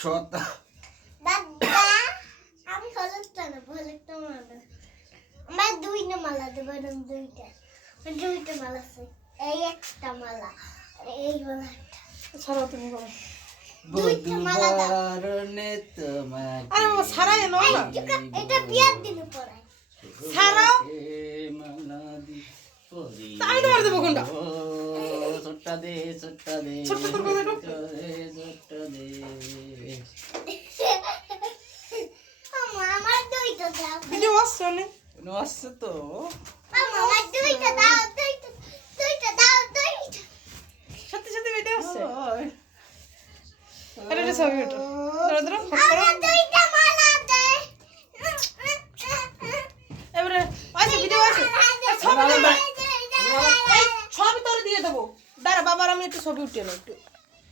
সত্য দাদা আমি হলুদটা না হলুদটা মালা আমার দুইটা মালা দেবো দুইটা মালা আছে এই একটা মালা আর এই মালাটা ছাড়াও তুমি বলো দুইটা মালা দাও বধুবরণে তোমাকে আরে ও ছাড়াই না না এটা বিয়ার দিনে পরাই ছাড়াও মালা দি পরি তাই তোমার দেবো কোনটা ছোট্টা দে ছোট্ট করে দাও। ছোট্টা দে আমার দুইটা দাও ভিডিও আসছে অনেক কোনো আসছে তো আমার দুইটা দাও দুইটা দাও সত্যি সত্যি ভিডিও আসছে ওই। এটা ছবি ওটা ধরো ধরো ফট করো আমার দুইটা মালা দে এবারে আছে ভিডিও আছে ছবি মালা দাও। দাও। এই ছবি তোরে দিয়ে দেবো দাঁড়া বাবার আমি একটু ছবি উঠিয়ে নেই একটু